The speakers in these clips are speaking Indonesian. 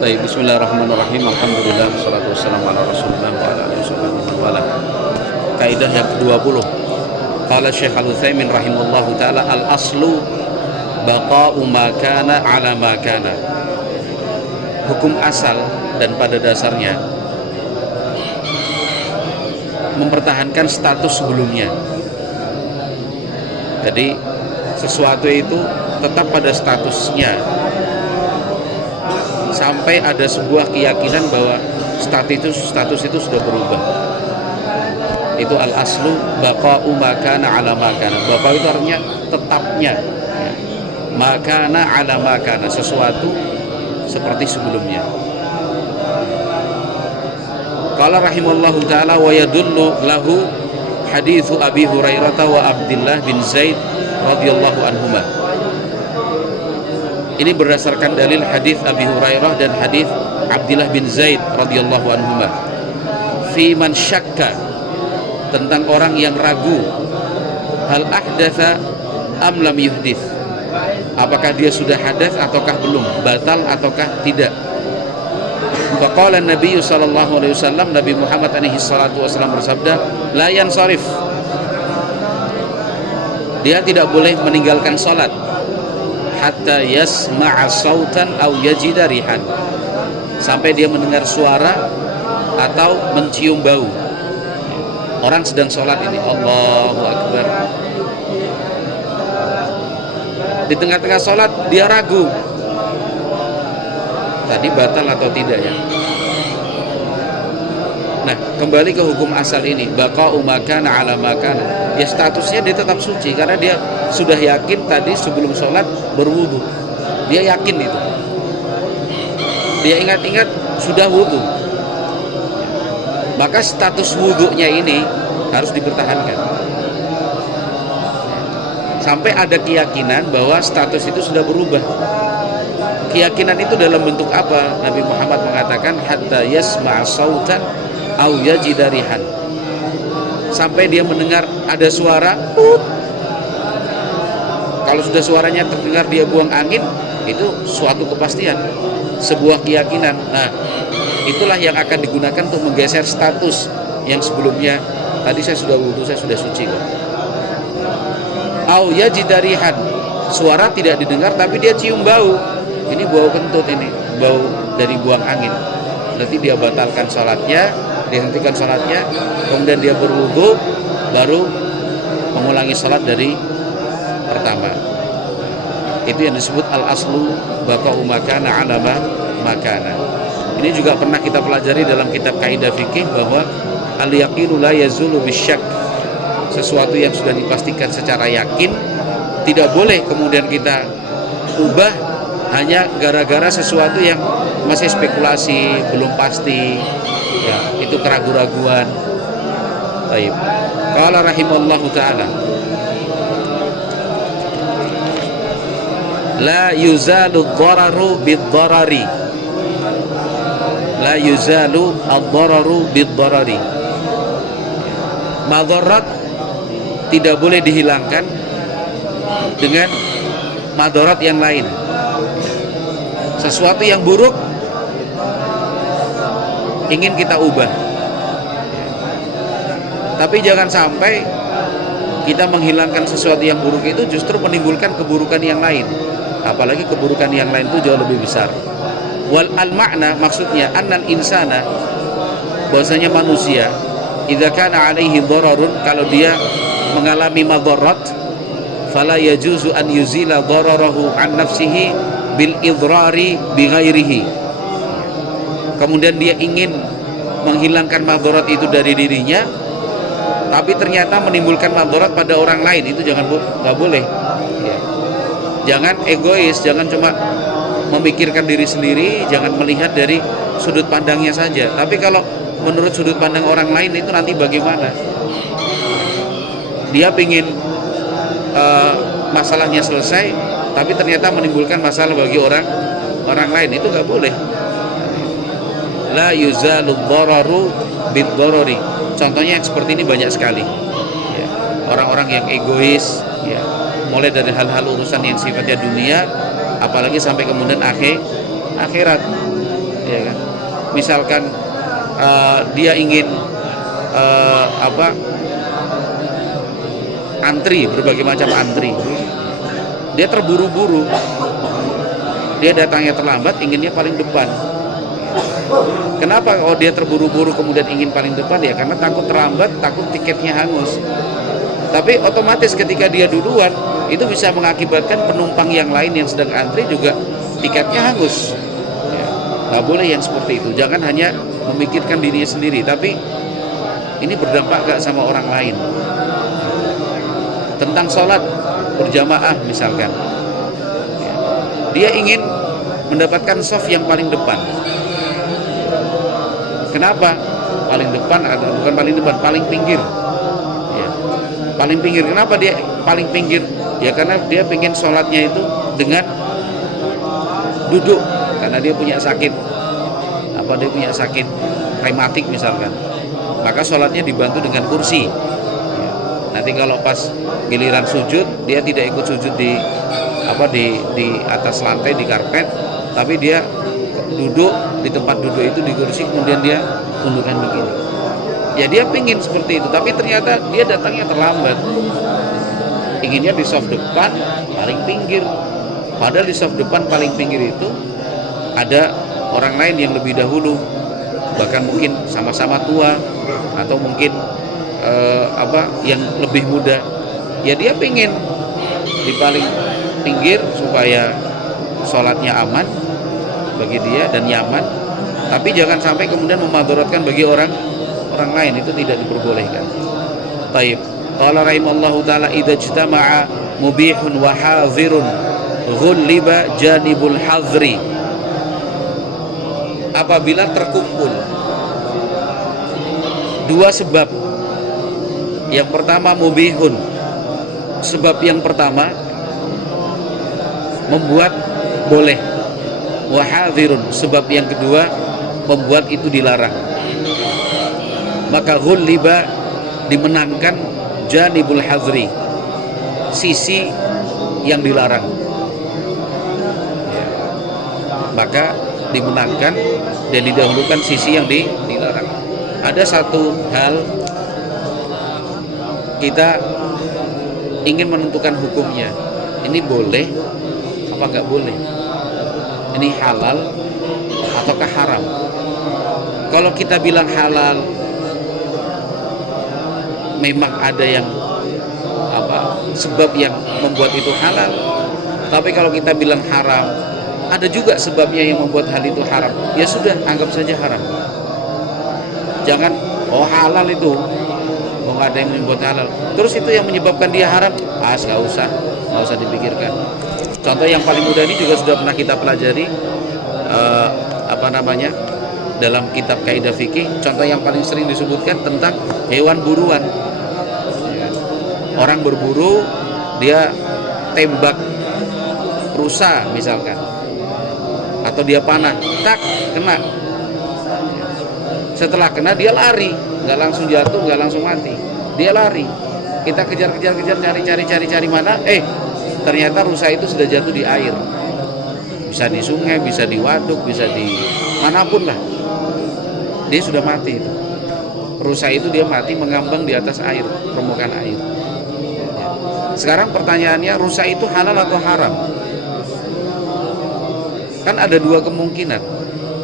Baik, bismillahirrahmanirrahim. Alhamdulillah, wassalatu wassalamu ala rasulillah wa ala alihi wasallam. Kaidah yang ke-20. Qala Syekh Al-Utsaimin rahimahullahu taala, al-aslu baqa'u ma kana ala ma kana. Hukum asal dan pada dasarnya mempertahankan status sebelumnya. Jadi sesuatu itu tetap pada statusnya sampai ada sebuah keyakinan bahwa status itu sudah berubah. Itu al-aslu baqa'u ma kana ala ma kana. Baqa itu artinya tetapnya. Ma kana ala ma kana, sesuatu seperti sebelumnya. Qala rahimallahu taala wa yadullu lahu haditsu Abi Hurairah wa Abdullah bin Zaid radhiyallahu anhuma. Ini berdasarkan dalil hadis Abi Hurairah dan hadis Abdullah bin Zaid radhiyallahu anhuma. Fi man syakka, tentang orang yang ragu, hal ahdatsa am lam yuhdits, apakah dia sudah hadas ataukah belum, batal ataukah tidak. Faqala Nabi sallallahu alaihi wasallam, Nabi Muhammad alaihi salatu wasallam bersabda, la yansarif, dia tidak boleh meninggalkan salat hatta yasma'a sautan aw yajida rihan, sampai dia mendengar suara atau mencium bau. Orang sedang sholat ini, Allahu Akbar, di tengah-tengah sholat dia ragu tadi batal atau tidak ya. Nah, kembali ke hukum asal ini, baqa'u ma kana ala ma kana. Ya statusnya dia tetap suci karena dia sudah yakin tadi sebelum sholat berwudu. Dia yakin itu. Dia ingat-ingat sudah wudu. Maka status wudunya ini harus dipertahankan sampai ada keyakinan bahwa status itu sudah berubah. Keyakinan itu dalam bentuk apa? Nabi Muhammad mengatakan hatta yasma'a sautan aw yajida rihan, sampai dia mendengar ada suara put. Kalau sudah suaranya terdengar dia buang angin, itu suatu kepastian, sebuah keyakinan. Nah, itulah yang akan digunakan untuk menggeser status yang sebelumnya. Tadi saya sudah wudu, saya sudah suci kok. Au yajida rihan, suara tidak didengar tapi dia cium bau. Ini bau kentut, ini bau dari buang angin. Berarti dia batalkan sholatnya, dihentikan sholatnya, kemudian dia berwudu, baru mengulangi sholat dari pertama. Itu yang disebut al-aslu baqa'u ma kana ala ma kana. Ini juga pernah kita pelajari dalam kitab kaidah fikih bahwa al-yaqinu la yazulu bisyak. Sesuatu yang sudah dipastikan secara yakin tidak boleh kemudian kita ubah hanya gara-gara sesuatu yang masih spekulasi, belum pasti. Ya, itu keraguan-raguan. Baik. Qala rahimallahu taala, la yuzalu ad-dararu bid-darari. La yuzalu ad-dararu bid-darari. Madarat tidak boleh dihilangkan dengan madarat yang lain. Sesuatu yang buruk ingin kita ubah, tapi jangan sampai kita menghilangkan sesuatu yang buruk itu justru menimbulkan keburukan yang lain, apalagi keburukan yang lain itu jauh lebih besar. Wal al-ma'na, maksudnya annal insana, bahwasanya manusia idza kana alaihi dhararun, kalau dia mengalami madarat, fala yajuzu an yuzila dhararahu an nafsihi bil idrari bi ghairihi. Kemudian dia ingin menghilangkan madarat itu dari dirinya, tapi ternyata menimbulkan madarat pada orang lain, itu nggak boleh ya. Jangan egois, jangan cuma memikirkan diri sendiri, jangan melihat dari sudut pandangnya saja. Tapi kalau menurut sudut pandang orang lain itu nanti bagaimana? Dia pingin masalahnya selesai, tapi ternyata menimbulkan masalah bagi orang lain, itu nggak boleh. La yuzalu dhararu bid-dharari. Contohnya yang seperti ini banyak sekali ya. Orang-orang yang egois ya, mulai dari hal-hal urusan yang sifatnya dunia, apalagi sampai kemudian akhirat. ya kan. Misalkan dia ingin antri, berbagai macam antri, dia terburu-buru, dia datangnya terlambat, inginnya paling depan. Kenapa kalau dia terburu-buru kemudian ingin paling depan? Ya karena takut terlambat, takut tiketnya hangus. Tapi otomatis ketika dia duluan, itu bisa mengakibatkan penumpang yang lain yang sedang antri juga tiketnya hangus. Ya, nggak boleh yang seperti itu. Jangan hanya memikirkan dirinya sendiri, tapi ini berdampak gak sama orang lain. Tentang sholat berjamaah misalkan, ya, dia ingin mendapatkan shaf yang paling depan. Kenapa? Paling depan atau bukan paling depan, paling pinggir. Ya, paling pinggir. Kenapa dia paling pinggir? Ya karena dia pengen sholatnya itu dengan duduk, karena dia punya sakit, dia punya sakit rematik misalkan. Maka sholatnya dibantu dengan kursi. Ya, nanti kalau pas giliran sujud, dia tidak ikut sujud di atas lantai di karpet, tapi dia duduk di tempat duduk itu di kursi, kemudian dia tundukkan begini. Ya dia pingin seperti itu, tapi ternyata dia datangnya terlambat. Inginnya di soft depan paling pinggir, padahal di soft depan paling pinggir itu ada orang lain yang lebih dahulu, bahkan mungkin sama-sama tua atau mungkin yang lebih muda. Ya dia pingin di paling pinggir supaya sholatnya aman bagi dia dan nyaman, tapi jangan sampai kemudian memadaratkan bagi orang lain, itu tidak diperbolehkan. Baik, qala rahimallahu taala idza ijtama'a mubihun wa hadhirun ghulliba janibul hadri. Apabila terkumpul dua sebab, yang pertama mubihun, sebab yang pertama membuat boleh, wa hadhirun, sebab yang kedua membuat itu dilarang, maka ghulliba, dimenangkan, janibul hadri, sisi yang dilarang, maka dimenangkan dan didahulukan sisi yang dilarang. Ada satu hal kita ingin menentukan hukumnya, ini boleh apa nggak boleh, ini halal ataukah haram. Kalau kita bilang halal, memang ada yang sebab yang membuat itu halal. Tapi kalau kita bilang haram, ada juga sebabnya yang membuat hal itu haram. Ya sudah, anggap saja haram. Jangan halal itu, nggak ada yang membuat halal, terus itu yang menyebabkan dia haram. Nggak usah dipikirkan. Contoh yang paling mudah ini juga sudah pernah kita pelajari dalam kitab kaidah fikih. Contoh yang paling sering disebutkan tentang hewan buruan. Orang berburu, dia tembak rusa misalkan, atau dia panah, kena. Setelah kena dia lari, nggak langsung jatuh, nggak langsung mati, dia lari. Kita kejar, cari mana? Ternyata rusa itu sudah jatuh di air, bisa di sungai, bisa di waduk, bisa di manapun lah. Dia sudah mati itu. Rusa itu dia mati mengambang di atas air, permukaan air. Sekarang pertanyaannya, rusa itu halal atau haram? Kan ada dua kemungkinan.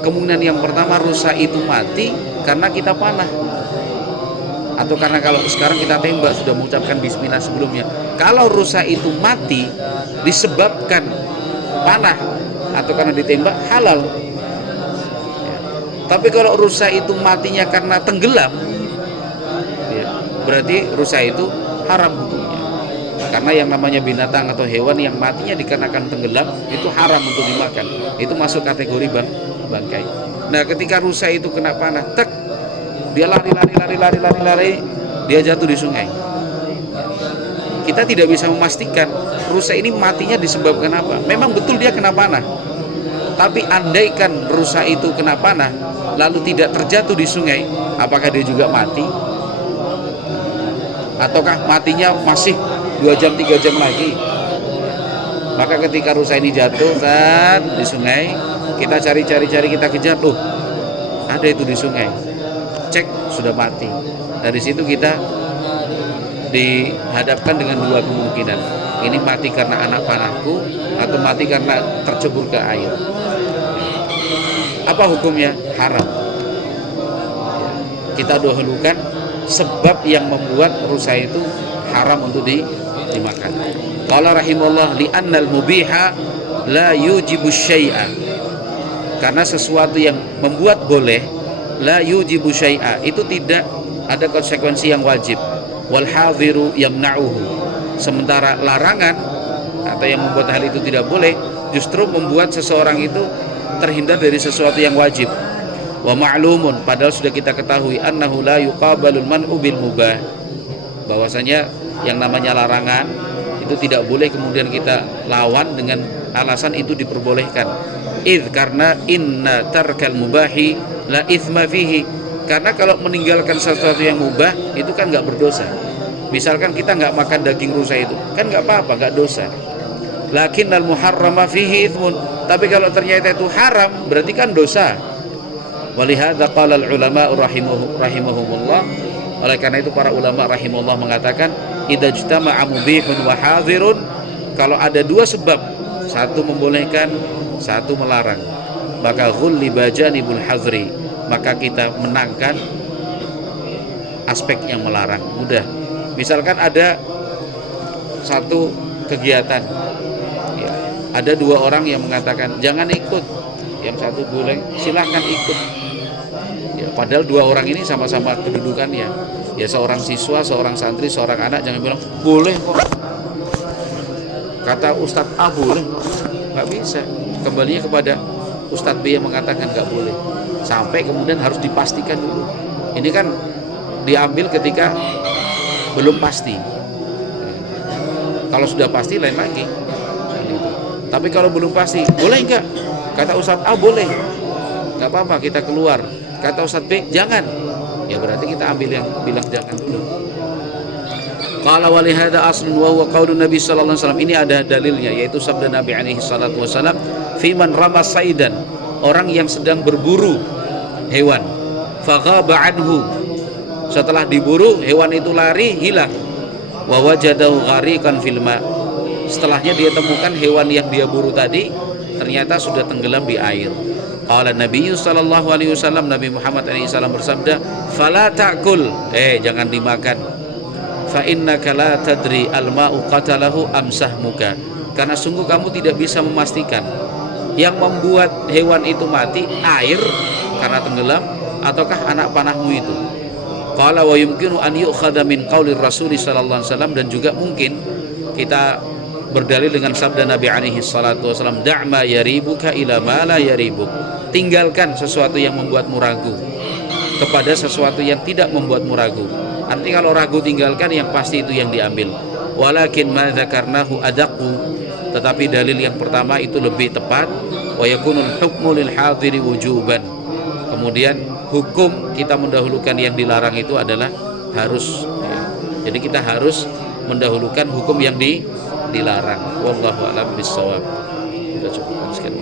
Kemungkinan yang pertama, rusa itu mati karena kita panah, atau karena kalau sekarang kita tembak sudah mengucapkan bismillah sebelumnya. Kalau rusa itu mati disebabkan panah atau karena ditembak, halal. Tapi kalau rusa itu matinya karena tenggelam, berarti rusa itu haram hukumnya. Karena yang namanya binatang atau hewan yang matinya dikarenakan tenggelam itu haram untuk dimakan. Itu masuk kategori bangkai. Nah, ketika rusa itu kena panah, dia lari, dia jatuh di sungai. Kita tidak bisa memastikan rusa ini matinya disebabkan apa. Memang betul dia kena panah. Tapi andaikan rusa itu kena panah lalu tidak terjatuh di sungai, apakah dia juga mati? Ataukah matinya masih 2 jam 3 jam lagi? Maka ketika rusa ini jatuh di sungai, kita cari-cari, kita kejar, loh ada itu di sungai, cek sudah mati. Dari situ kita dihadapkan dengan dua kemungkinan, ini mati karena anak panahku atau mati karena tercebur ke air. Apa hukumnya? Haram. Kita dahulukan sebab yang membuat rusa itu haram untuk dimakan. Qala rahimahullah li'annal mubiha la yujibu syai'a, karena sesuatu yang membuat boleh, la yujibu syai'a, itu tidak ada konsekuensi yang wajib. Wal hadhiru yamna'uhu, sementara larangan atau yang membuat hal itu tidak boleh justru membuat seseorang itu terhindar dari sesuatu yang wajib. Wa ma'lumun, padahal sudah kita ketahui, annahu la yuqabalul man'u bil mubah, bahwasanya yang namanya larangan itu tidak boleh kemudian kita lawan dengan alasan itu diperbolehkan. Karena inna tarkal mubahi la ithma fihi, karena kalau meninggalkan sesuatu yang mubah itu kan nggak berdosa. Misalkan kita nggak makan daging rusa itu kan nggak apa-apa, nggak dosa. Lakin al muharrama fihi ithmun, tapi kalau ternyata itu haram berarti kan dosa. Walihada qala al ulama rahimahumullah, oleh karena itu para ulama rahimahullah mengatakan idza ijtama'a mubihun wa hadhirun, kalau ada dua sebab, satu membolehkan, satu melarang, maka ghulliba janibul hadri, maka kita menangkan aspek yang melarang. Mudah. Misalkan ada satu kegiatan, ya, ada dua orang yang mengatakan jangan ikut, yang satu boleh, silahkan ikut. Ya, padahal dua orang ini sama-sama kedudukannya, ya seorang siswa, seorang santri, seorang anak, jangan bilang boleh kok. Kata Ustadz A boleh kok, nggak bisa. Kembalinya kepada Ustadz B yang mengatakan nggak boleh. Sampai kemudian harus dipastikan dulu. Ini kan diambil ketika belum pasti. Kalau sudah pasti lain lagi. Tapi kalau belum pasti, boleh nggak? Kata Ustadz A boleh, nggak apa-apa, kita keluar. Kata Ustadz B jangan, ya berarti kita ambil yang bilang jangan dulu. Qala wa li hadza aslun wa huwa qaulun Nabi sallallahu alaihi wasallam, ini ada dalilnya, yaitu sabda Nabi alaihi salatu wasallam, fi man rama saidan, orang yang sedang berburu hewan, faghaba anhu, setelah diburu hewan itu lari, hilang, wa wajadahu ghariqan fil ma, setelahnya dia temukan hewan yang dia buru tadi ternyata sudah tenggelam di air. Qala Nabi sallallahu alaihi wasallam, Nabi Muhammad alaihi salam bersabda, fala ta'kul, jangan dimakan. Fa innaka la tadri al-ma'u qatalahu am sahmuka, karena sungguh kamu tidak bisa memastikan yang membuat hewan itu mati air karena tenggelam ataukah anak panahmu itu. Qala wa yumkinu an yu'khadha min qaulir Rasul sallallahu alaihi wasallam, dan juga mungkin kita berdalil dengan sabda Nabi alaihi salatu wasallam, da'ma yaribuka ila ma la yaribuk, tinggalkan sesuatu yang membuatmu ragu kepada sesuatu yang tidak membuatmu ragu. Artinya kalau ragu tinggalkan, yang pasti itu yang diambil. Walakin ma dzakarnahu adaqu, tetapi dalil yang pertama itu lebih tepat. Wa yakunul hukmu lil hadiri wujuban, kemudian hukum kita mendahulukan yang dilarang itu adalah harus, ya. Jadi kita harus mendahulukan hukum yang dilarang. Wallahu a'lam bishawab. Kita cukupkan sekian.